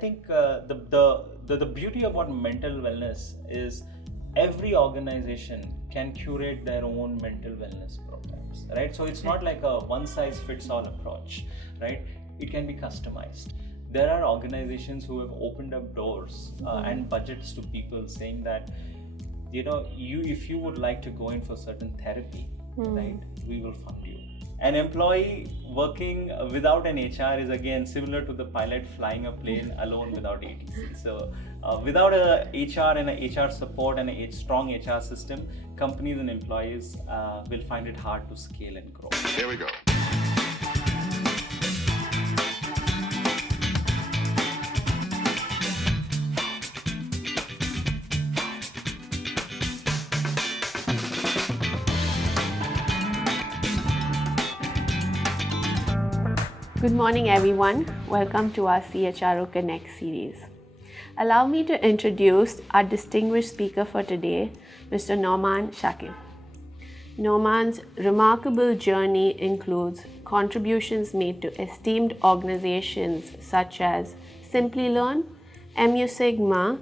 think the beauty about mental wellness is every organization can curate their own mental wellness programs, right? So it's not like a one size fits all approach, right? It can be customized. There are organizations who have opened up doors and budgets to people, saying that, if you would like to go in for certain therapy, right, we will fund you. An employee working without an HR is again similar to the pilot flying a plane alone without ATC. So without a HR and a HR support and a strong HR system, companies and employees will find it hard to scale and grow. Here we go. Good morning, everyone. Welcome to our CHRO Connect series. Allow me to introduce our distinguished speaker for today, Mr. Nauman Shakib. Nauman's remarkable journey includes contributions made to esteemed organizations such as Simplilearn, MU Sigma,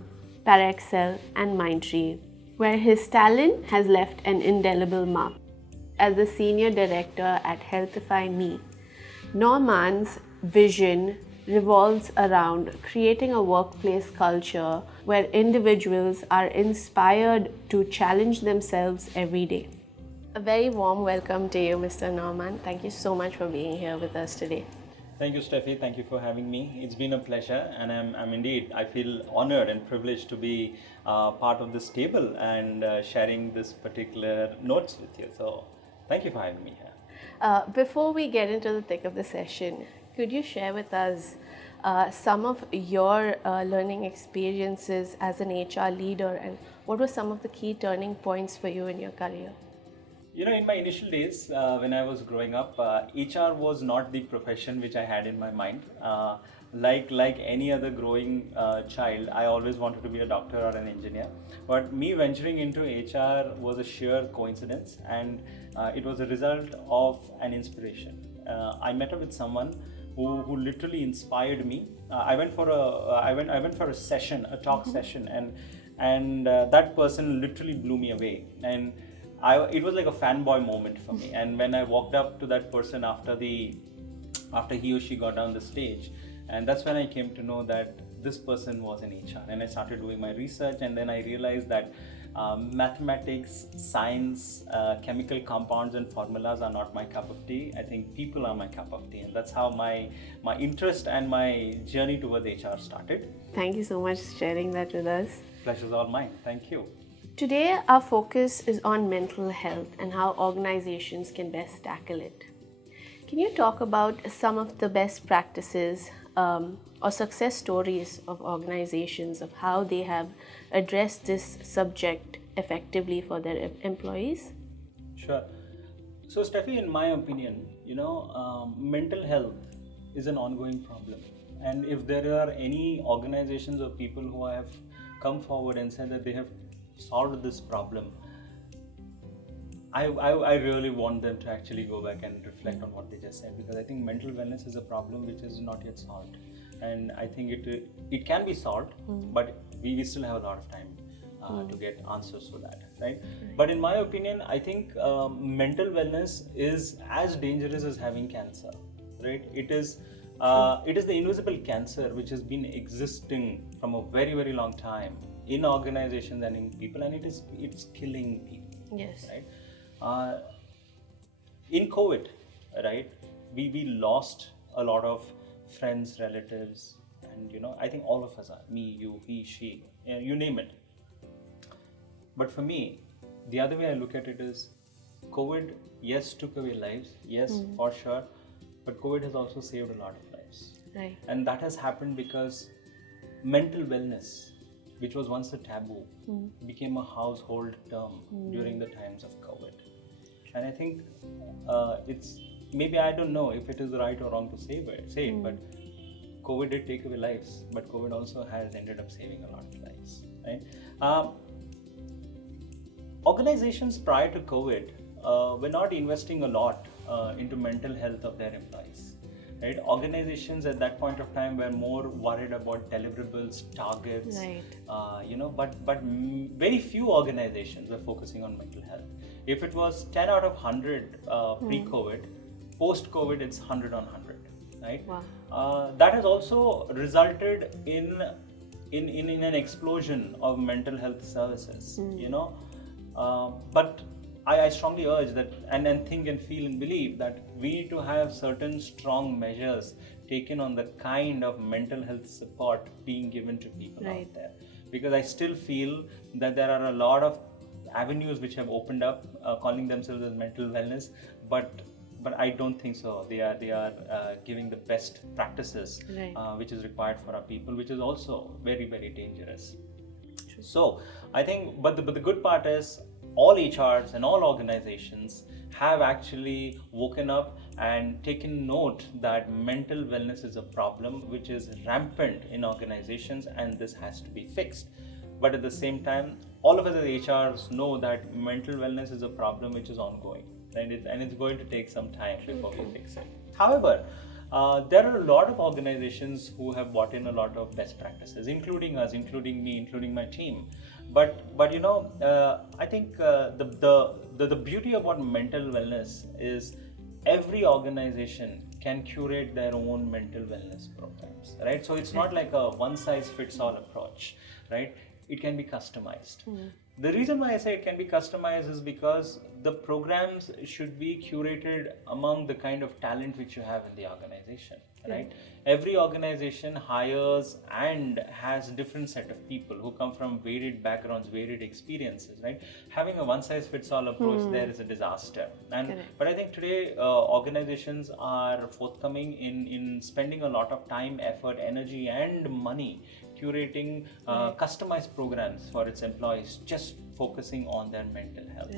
Parexel, and Mindtree, where his talent has left an indelible mark. As the Senior Director at HealthifyMe, Nauman's vision revolves around creating a workplace culture where individuals are inspired to challenge themselves every day. A very warm welcome to you, Mr. Nauman. Thank you so much for being here with us today. Thank you, Steffi. Thank you for having me. It's been a pleasure, and I feel honored and privileged to be part of this table and sharing this particular notes with you. So thank you for having me here. Before we get into the thick of the session, could you share with us some of your learning experiences as an HR leader, and what were some of the key turning points for you in your career? In my initial days, when I was growing up, HR was not the profession which I had in my mind. Like any other growing child, I always wanted to be a doctor or an engineer. But me venturing into HR was a sheer coincidence, and it was a result of an inspiration. I met up with someone who literally inspired me. I went for a session, a talk session, and that person literally blew me away. And it was like a fanboy moment for me. And when I walked up to that person after he or she got down the stage, and that's when I came to know that this person was in HR. And I started doing my research, and then I realized that mathematics, science, chemical compounds and formulas are not my cup of tea. I think people are my cup of tea, and that's how my interest and my journey towards HR started. Thank you so much for sharing that with us. Pleasure's all mine. Thank you. Today, our focus is on mental health and how organizations can best tackle it. Can you talk about some of the best practices or success stories of organizations of how they have addressed this subject effectively for their employees? Sure. So, Steffi, in my opinion, mental health is an ongoing problem. And if there are any organizations or people who have come forward and said that they have solved this problem, I really want them to actually go back and reflect on what they just said, because I think mental wellness is a problem which is not yet solved, and I think it can be solved, but we still have a lot of time to get answers to that, right? But in my opinion, I think mental wellness is as dangerous as having cancer, right? It is the invisible cancer which has been existing from a very, very long time in organizations and in people, and it's killing people. Yes. Right. In COVID, right, we lost a lot of friends, relatives, and I think all of us are, me, you, he, she, you name it. But for me, the other way I look at it is, COVID, yes, took away lives, yes, for sure, but COVID has also saved a lot of lives. Right. And that has happened because mental wellness, which was once a taboo, became a household term during the times of COVID. And I think it's, maybe I don't know if it is right or wrong to say it, but COVID did take away lives, but COVID also has ended up saving a lot of lives, right? Organizations prior to COVID were not investing a lot into mental health of their employees. right? Organizations at that point of time were more worried about deliverables, targets, Right. but very few organizations were focusing on mental health. If it was 10 out of 100 pre-COVID, post-COVID it's 100 on 100, right? Wow. That has also resulted in an explosion of mental health services, but I strongly urge that and think and feel and believe that we need to have certain strong measures taken on the kind of mental health support being given to people out there, because I still feel that there are a lot of avenues which have opened up calling themselves as mental wellness, but I don't think so. They are giving the best practices which is required for our people, which is also very, very dangerous. True. So I think, but the good part is all HRs and all organizations have actually woken up and taken note that mental wellness is a problem which is rampant in organizations, and this has to be fixed. But at the same time, all of us as HRs know that mental wellness is a problem which is ongoing, and it's going to take some time before we fix it. However, there are a lot of organizations who have brought in a lot of best practices, including us, including me, including my team. But I think the beauty about mental wellness is every organization can curate their own mental wellness programs, right? So it's not like a one-size-fits-all approach, right? It can be customized. The reason why I say it can be customized is because the programs should be curated among the kind of talent which you have in the organization, right? Every organization hires and has different set of people who come from varied backgrounds, varied experiences, right? Having a one-size-fits-all approach there is a disaster. But I think today organizations are forthcoming in spending a lot of time, effort, energy, and money curating customized programs for its employees, just focusing on their mental health.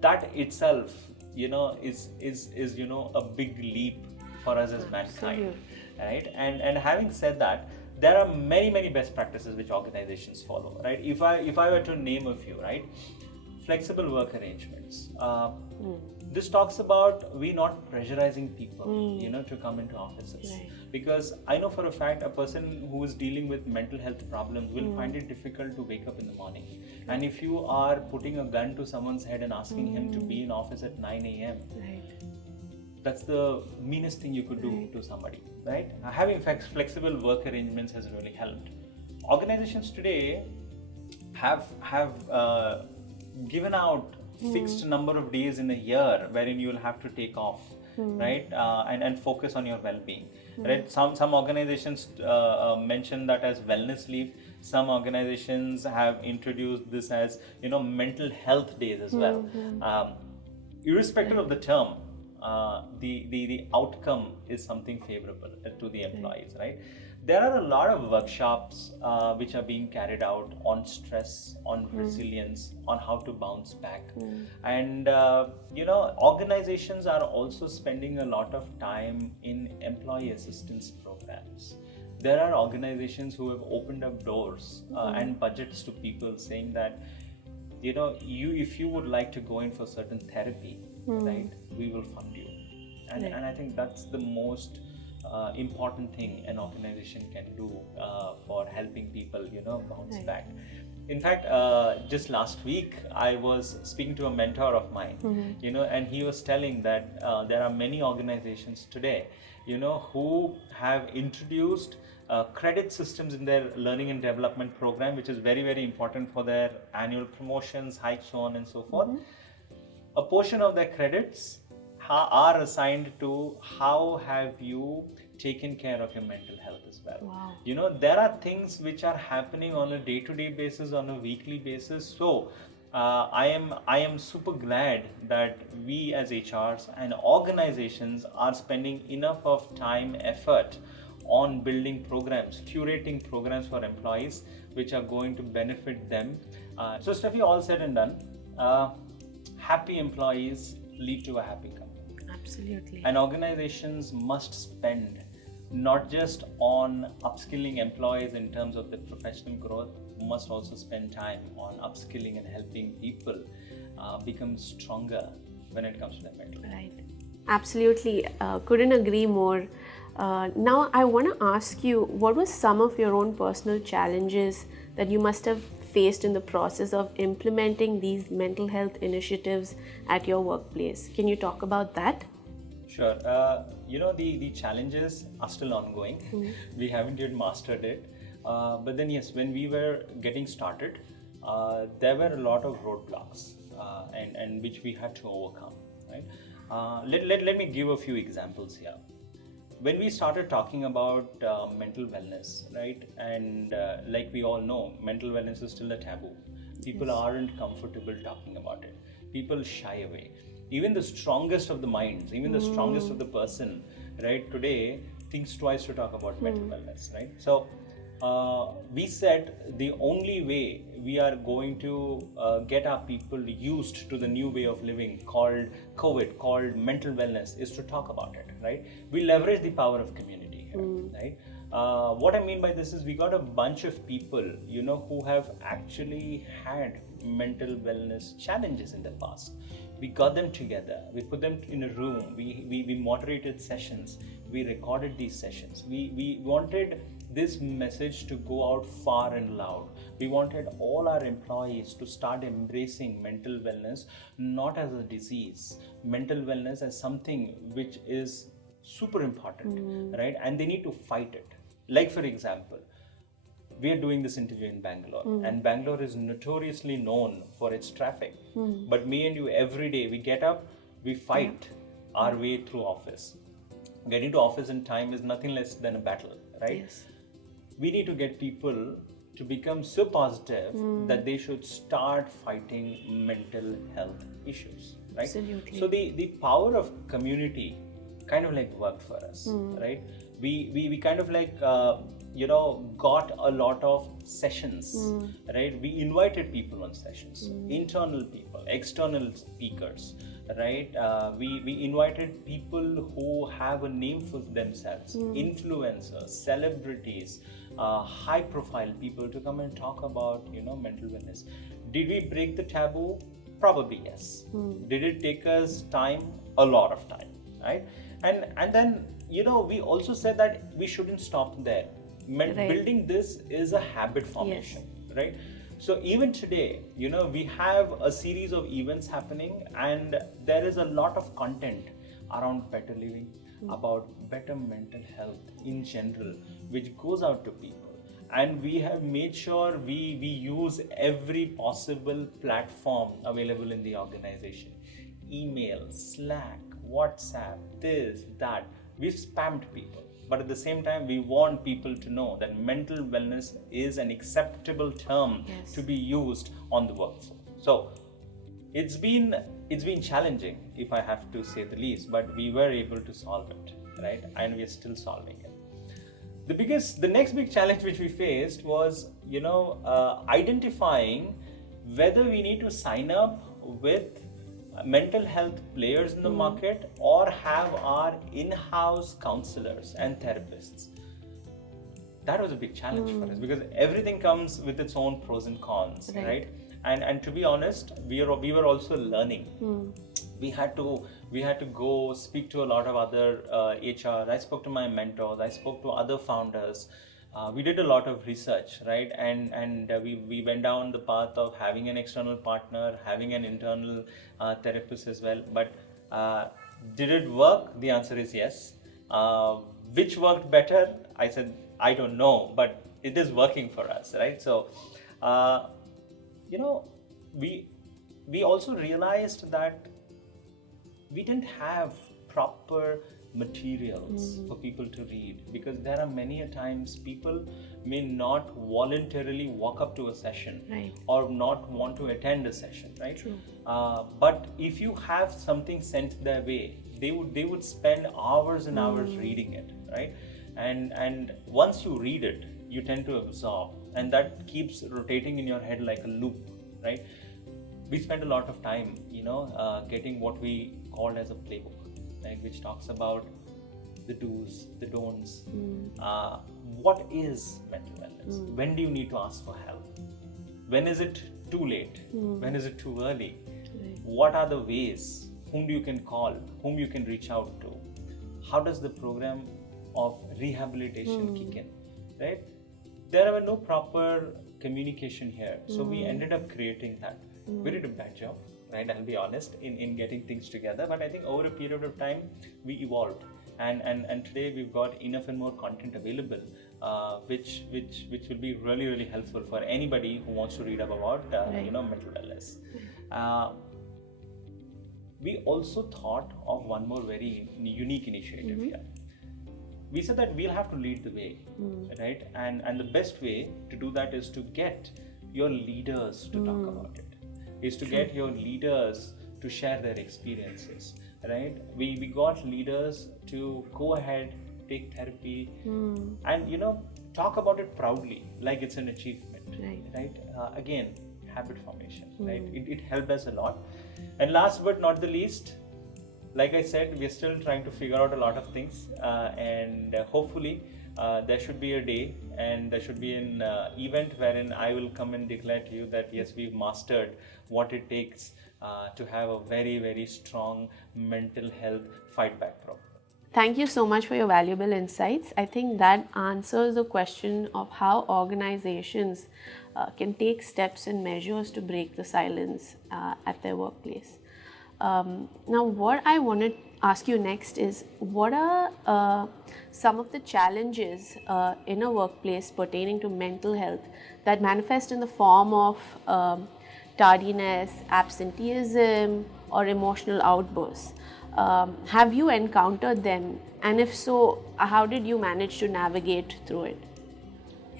That itself, is a big leap for us as mankind, right? And having said that, there are many best practices which organizations follow, right? If I were to name a few, right? Flexible work arrangements. This talks about we not pressurizing people, to come into offices. Because I know for a fact a person who is dealing with mental health problems will find it difficult to wake up in the morning. And if you are putting a gun to someone's head and asking him to be in office at 9 a.m., that's the meanest thing you could do to somebody, right? Having flexible work arrangements has really helped. Organizations today have given out fixed number of days in a year wherein you will have to take off, right? And focus on your well-being, right? Some organizations mention that as wellness leave. Some organizations have introduced this as mental health days as well. Irrespective of the term, the outcome is something favorable to the employees, right? There are a lot of workshops which are being carried out on stress, on resilience, on how to bounce back. And organizations are also spending a lot of time in employee assistance programs. There are organizations who have opened up doors and budgets to people, saying that if you would like to go in for certain therapy, right, we will fund you. And I think that's the most important thing an organization can do for helping people bounce back. In fact, just last week I was speaking to a mentor of mine, and he was telling that there are many organizations today who have introduced credit systems in their learning and development program, which is very, very important for their annual promotions, hikes, so on and so forth. A portion of their credits are assigned to how have you taken care of your mental health as well. Wow. There are things which are happening on a day-to-day basis, on a weekly basis. So I am super glad that we as HRs and organizations are spending enough of time, effort on building programs, curating programs for employees which are going to benefit them. So Steffi, all said and done, happy employees lead to a happy company. Absolutely. And organizations must spend not just on upskilling employees in terms of their professional growth, must also spend time on upskilling and helping people become stronger when it comes to their mental health. Right. Absolutely, couldn't agree more. Now, I want to ask you, what were some of your own personal challenges that you must have faced in the process of implementing these mental health initiatives at your workplace? Can you talk about that? Sure. The challenges are still ongoing. We haven't yet mastered it. But then, yes, when we were getting started, there were a lot of roadblocks and which we had to overcome. Right. Let me give a few examples here. When we started talking about mental wellness, right, and like we all know, mental wellness is still a taboo. People aren't comfortable talking about it. People shy away. Even the strongest of the minds, even the strongest of the person, right, today thinks twice to talk about mental wellness, right? So we said the only way we are going to get our people used to the new way of living called COVID, called mental wellness, is to talk about it, right? We leverage the power of community here, right? What I mean by this is we got a bunch of people, who have actually had mental wellness challenges in the past. We got them together, we put them in a room, we moderated sessions, we recorded these sessions. We wanted this message to go out far and loud. We wanted all our employees to start embracing mental wellness not as a disease, mental wellness as something which is super important, right? And they need to fight it. Like, for example, we are doing this interview in Bangalore, and Bangalore is notoriously known for its traffic. But me and you, every day, we get up, we fight our way through office. Getting to office in time is nothing less than a battle, right? Yes. We need to get people to become so positive that they should start fighting mental health issues, right? Absolutely. So the power of community kind of like worked for us, right? We kind of like got a lot of sessions, right? We invited people on sessions, internal people, external speakers, right? We invited people who have a name for themselves, influencers, celebrities, high profile people to come and talk about mental wellness. Did we break the taboo? Probably yes. Did it take us time? A lot of time, right? And then we also said that we shouldn't stop there. Right. Building this is a habit formation, right? So even today, we have a series of events happening, and there is a lot of content around better living, about better mental health in general, which goes out to people. And we have made sure we use every possible platform available in the organization. Email, Slack, WhatsApp, this, that. We've spammed people. But at the same time, we want people to know that mental wellness is an acceptable term to be used on the workflow. So it's been challenging, if I have to say the least, but we were able to solve it, right? And we're still solving it. The next big challenge which we faced was, identifying whether we need to sign up with mental health players in the market or have our in-house counselors and therapists. That was a big challenge for us because everything comes with its own pros and cons, right? And to be honest, we were also learning. We had to go speak to a lot of other HR. I spoke to my mentors. I spoke to other founders. We did a lot of research, right? And we went down the path of having an external partner, having an internal therapist as well. But did it work? The answer is yes. Which worked better? I said, I don't know, but it is working for us, right? So, we also realized that we didn't have proper materials for people to read, because there are many a times people may not voluntarily walk up to a session or not want to attend a session, right? True. But if you have something sent their way, they would spend hours and hours reading it, right? And once you read it, you tend to absorb, and that keeps rotating in your head like a loop, right? We spent a lot of time, getting what we called as a playbook, right, which talks about the do's, the don'ts. What is mental wellness? When do you need to ask for help? When is it too late? When is it too early? What are the ways? whom you can call, whom you can reach out to. How does the program of rehabilitation kick in, right? There were no proper communication here. So we ended up creating that. We did a bad job, right? I'll be honest in getting things together. But I think over a period of time, we evolved. And today we've got enough and more content available, which will be really, really helpful for anybody who wants to read up about mental wellness. We also thought of one more very unique initiative here. We said that we'll have to lead the way, right? And the best way to do that is to get your leaders to talk about it, is to get your leaders to share their experiences, right? We got leaders to go ahead, take therapy, and talk about it proudly, like it's an achievement, right? Again, habit formation, right? It helped us a lot. And last but not the least, like I said, we're still trying to figure out a lot of things, and hopefully there should be a day and there should be an event wherein I will come and declare to you that yes, we've mastered what it takes to have a very, very strong mental health fight back program. Thank you so much for your valuable insights. I think that answers the question of how organizations can take steps and measures to break the silence at their workplace. Now, what I want to ask you next is, what are some of the challenges in a workplace pertaining to mental health that manifest in the form of tardiness, absenteeism, or emotional outbursts? Have you encountered them? And if so, how did you manage to navigate through it?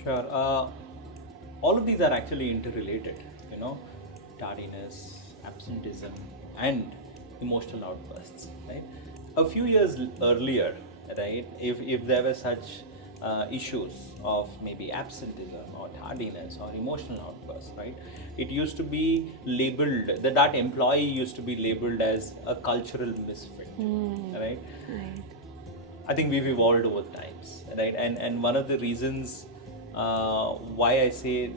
Sure. All of these are actually interrelated, tardiness, absenteeism, and emotional outbursts, right? A few years earlier, right, if there were such issues of maybe absenteeism or tardiness or emotional outbursts, right, it used to be labeled, that employee used to be labeled as a cultural misfit, right? I think we've evolved over times, right? And one of the reasons why I say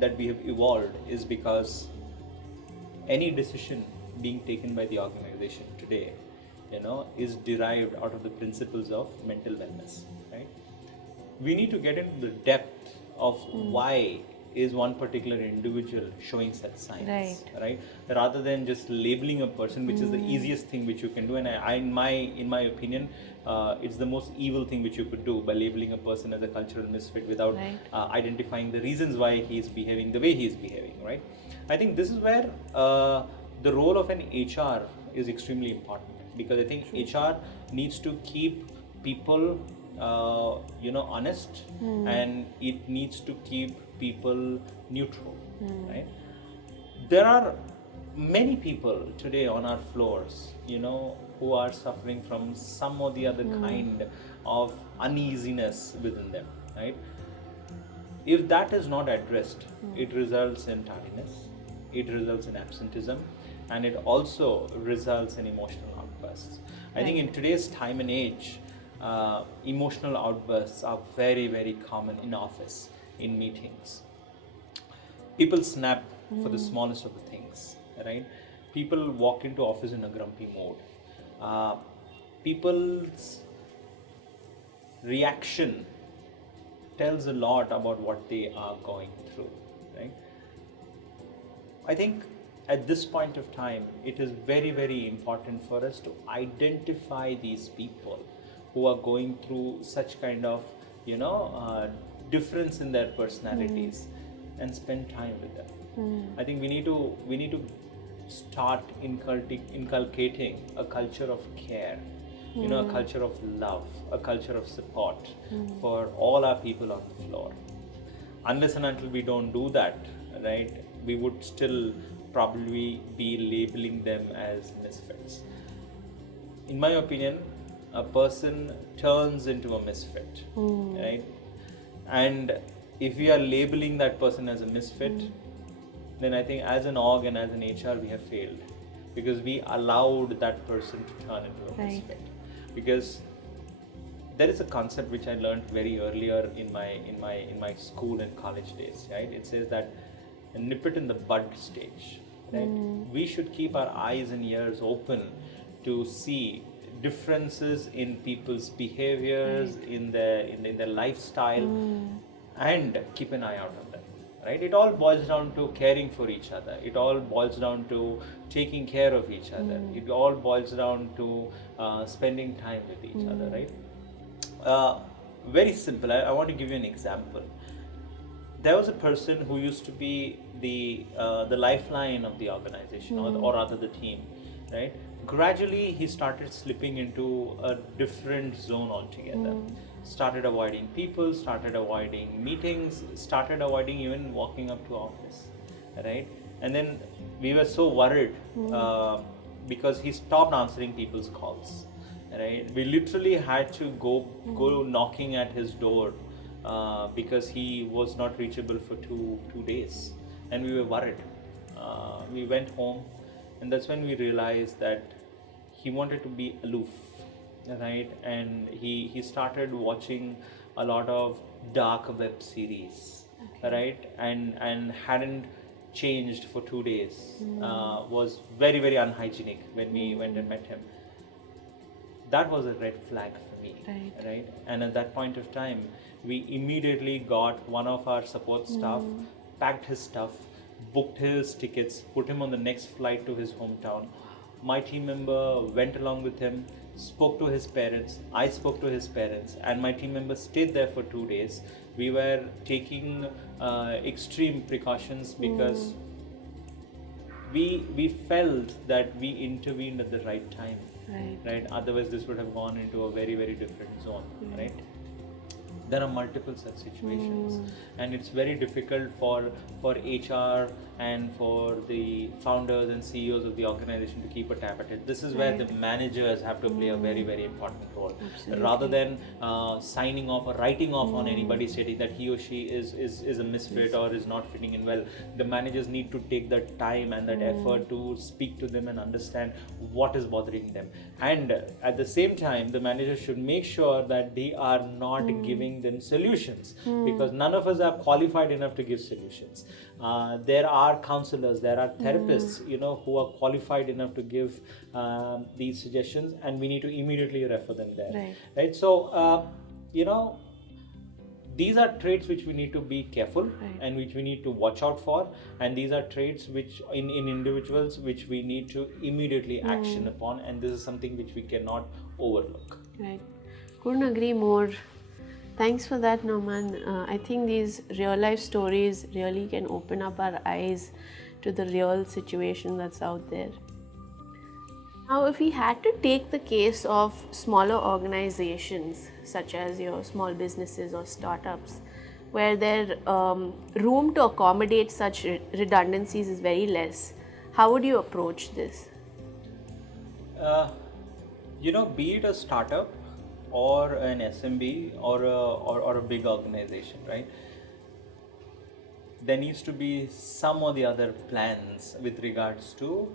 that we have evolved is because any decision being taken by the organization today, is derived out of the principles of mental wellness, right? We need to get into the depth of why is one particular individual showing such signs, right? Rather than just labeling a person, which is the easiest thing which you can do. And in my opinion, it's the most evil thing which you could do, by labeling a person as a cultural misfit without identifying the reasons why he is behaving the way he is behaving, right? I think this is where the role of an HR is extremely important, because I think HR needs to keep people honest, and it needs to keep people neutral, right? There are many people today on our floors, who are suffering from some or the other kind of uneasiness within them, right? If that is not addressed, it results in tardiness, it results in absenteeism, and it also results in emotional outbursts. I think in today's time and age, emotional outbursts are very, very common in office, in meetings. People snap for the smallest of the things, right? People walk into office in a grumpy mode. People's reaction tells a lot about what they are going through, right? I think at this point of time, it is very, very important for us to identify these people who are going through such kind of, difference in their personalities, and spend time with them. I think we need to start inculcating a culture of care, a culture of love, a culture of support for all our people on the floor. Unless and until we don't do that, right, we would still probably be labeling them as misfits. In my opinion, a person turns into a misfit, right? And if we are labeling that person as a misfit, then I think as an org and as an HR, we have failed, because we allowed that person to turn into a misfit. Because there is a concept which I learned very earlier in my school and college days, right? It says that nip it in the bud stage, right? We should keep our eyes and ears open to see differences in people's behaviors, in their lifestyle, and keep an eye out on them, right? It all boils down to caring for each other. It all boils down to taking care of each other. It all boils down to spending time with each other, right? Very simple. I want to give you an example. There was a person who used to be the lifeline of the organization, or rather the team, right? Gradually, he started slipping into a different zone altogether. Started avoiding people, started avoiding meetings, started avoiding even walking up to office, right? And then we were so worried because he stopped answering people's calls, right? We literally had to go knocking at his door because he was not reachable for two days, and we were worried. We went home, and that's when we realized that he wanted to be aloof, right? And he started watching a lot of dark web series, right? And hadn't changed for 2 days. Was very, very unhygienic when we went and met him. That was a red flag for me, right? And at that point of time, we immediately got one of our support staff, packed his stuff, booked his tickets, put him on the next flight to his hometown. My team member went along with him, spoke to his parents, I spoke to his parents, and my team member stayed there for 2 days. We were taking extreme precautions because we felt that we intervened at the right time, right? Otherwise, this would have gone into a very, very different zone, right? There are multiple such situations, and it's very difficult for HR and for the founders and CEOs of the organization to keep a tab at it. This is where the managers have to play a very, very important role. Absolutely. Rather than signing off or writing off on anybody stating that he or she is a misfit or is not fitting in well, the managers need to take that time and that effort to speak to them and understand what is bothering them. And at the same time, the managers should make sure that they are not giving them solutions, because none of us are qualified enough to give solutions. There are counselors, there are therapists, who are qualified enough to give these suggestions, and we need to immediately refer them there, right? So, these are traits which we need to be careful and which we need to watch out for, and these are traits which in individuals which we need to immediately action upon, and this is something which we cannot overlook. Right. Couldn't agree more. Thanks for that, Nauman. I think these real life stories really can open up our eyes to the real situation that's out there. Now, if we had to take the case of smaller organizations, such as your small businesses or startups, where their room to accommodate such redundancies is very less, how would you approach this? Be it a startup or an SMB or a big organization, right? There needs to be some or the other plans with regards to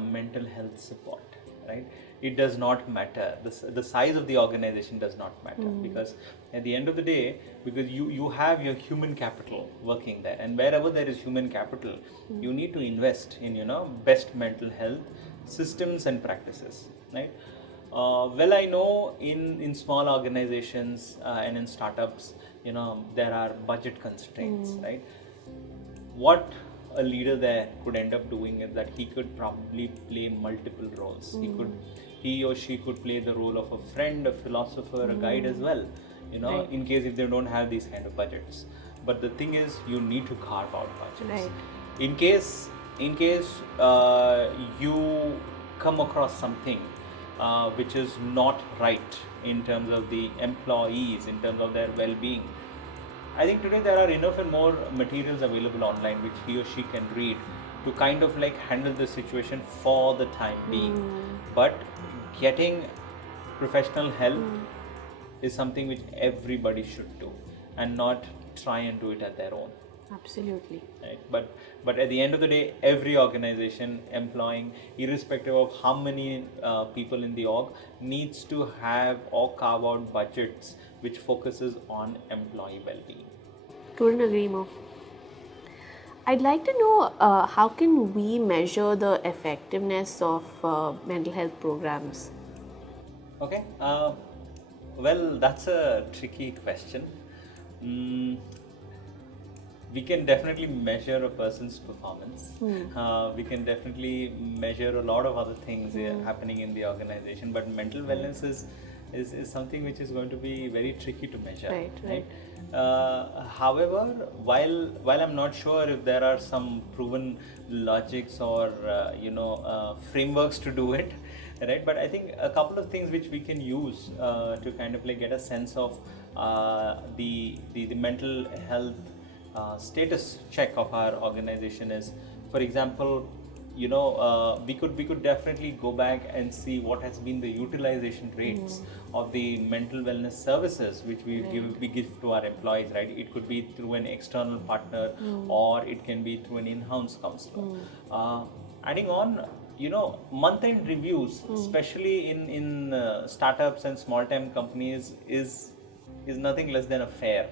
mental health support, right? It does not matter. The size of the organization does not matter, because at the end of the day, because you have your human capital working there, and wherever there is human capital, you need to invest in best mental health systems and practices, right? Well, I know in small organizations and in startups, there are budget constraints, right? What a leader there could end up doing is that he could probably play multiple roles. He or she could play the role of a friend, a philosopher, a guide as well, in case if they don't have these kind of budgets. But the thing is, you need to carve out budgets. Right. In case you come across something which is not right in terms of the employees, in terms of their well-being, I think today there are enough and more materials available online which he or she can read to kind of like handle the situation for the time being. But getting professional help is something which everybody should do, and not try and do it at their own. Absolutely. Right? But at the end of the day, every organization employing, irrespective of how many people in the org, needs to have or carve out budgets which focuses on employee well-being. Couldn't agree more. I'd like to know how can we measure the effectiveness of mental health programs? Okay. Well, that's a tricky question. Mm, we can definitely measure a person's performance. We can definitely measure a lot of other things happening in the organization, but mental wellness is something which is going to be very tricky to measure. Right. However, while I'm not sure if there are some proven logics or frameworks to do it, right? But I think a couple of things which we can use to kind of like get a sense of the mental health status check of our organization is, for example, we could definitely go back and see what has been the utilization rates of the mental wellness services which we give to our employees, right? It could be through an external partner or it can be through an in-house counselor. Adding on, month-end reviews, especially in startups and small-time companies, is nothing less than a fair,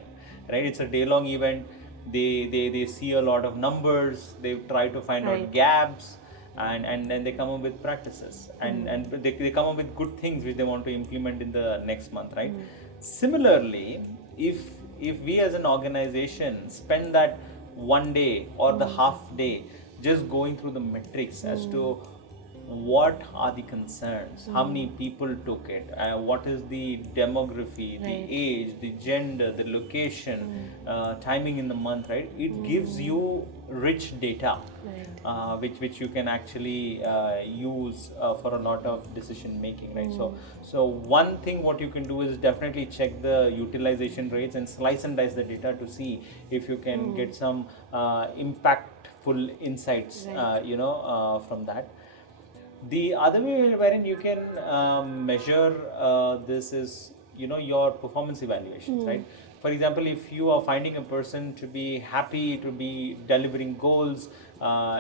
right? It's a day-long event. They see a lot of numbers. They try to find out gaps, and then they come up with practices, and they come up with good things which they want to implement in the next month, right? Similarly, if we as an organization spend that one day or the half day just going through the metrics as to what are the concerns, how many people took it, what is the demography, the age, the gender, the location, timing in the month, right? It gives you rich data, which you can actually use for a lot of decision making, right? So one thing what you can do is definitely check the utilization rates and slice and dice the data to see if you can get some impactful insights, from that. The other way wherein you can measure this is, your performance evaluations, right? For example, if you are finding a person to be happy, to be delivering goals,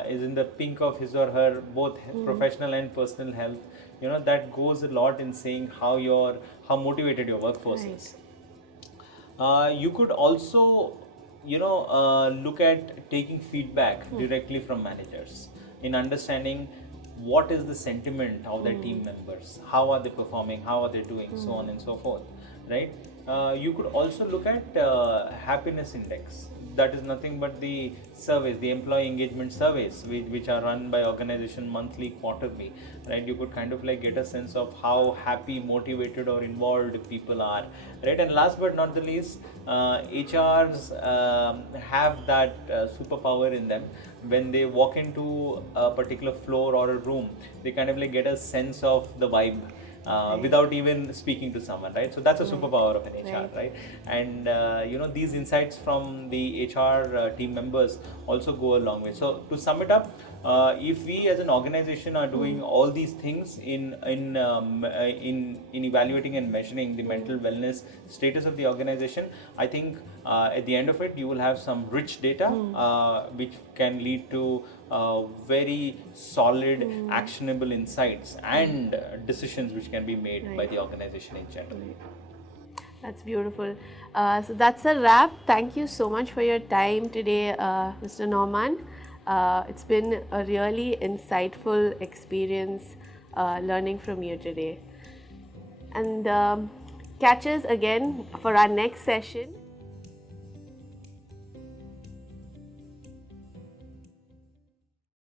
is in the pink of his or her both professional and personal health, that goes a lot in saying how motivated your workforce is. You could also, look at taking feedback directly from managers in understanding what is the sentiment of their team members, how are they performing, how are they doing, so on and so forth, right? You could also look at happiness index. That is nothing but the surveys, the employee engagement surveys, which are run by organization monthly, quarterly, right? You could kind of like get a sense of how happy, motivated or involved people are, right? And last but not the least, HRs have that superpower in them. When they walk into a particular floor or a room, they kind of like get a sense of the vibe without even speaking to someone, right? So that's a superpower of an HR, right? And these insights from the HR team members also go a long way. So to sum it up, if we as an organization are doing all these things in evaluating and measuring the mental wellness status of the organization, I think at the end of it you will have some rich data which can lead to very solid actionable insights and decisions which can be made by the organization in general. That's beautiful. So that's a wrap. Thank you so much for your time today, Mr. Nauman. It's been a really insightful experience learning from you today. And catch us again for our next session.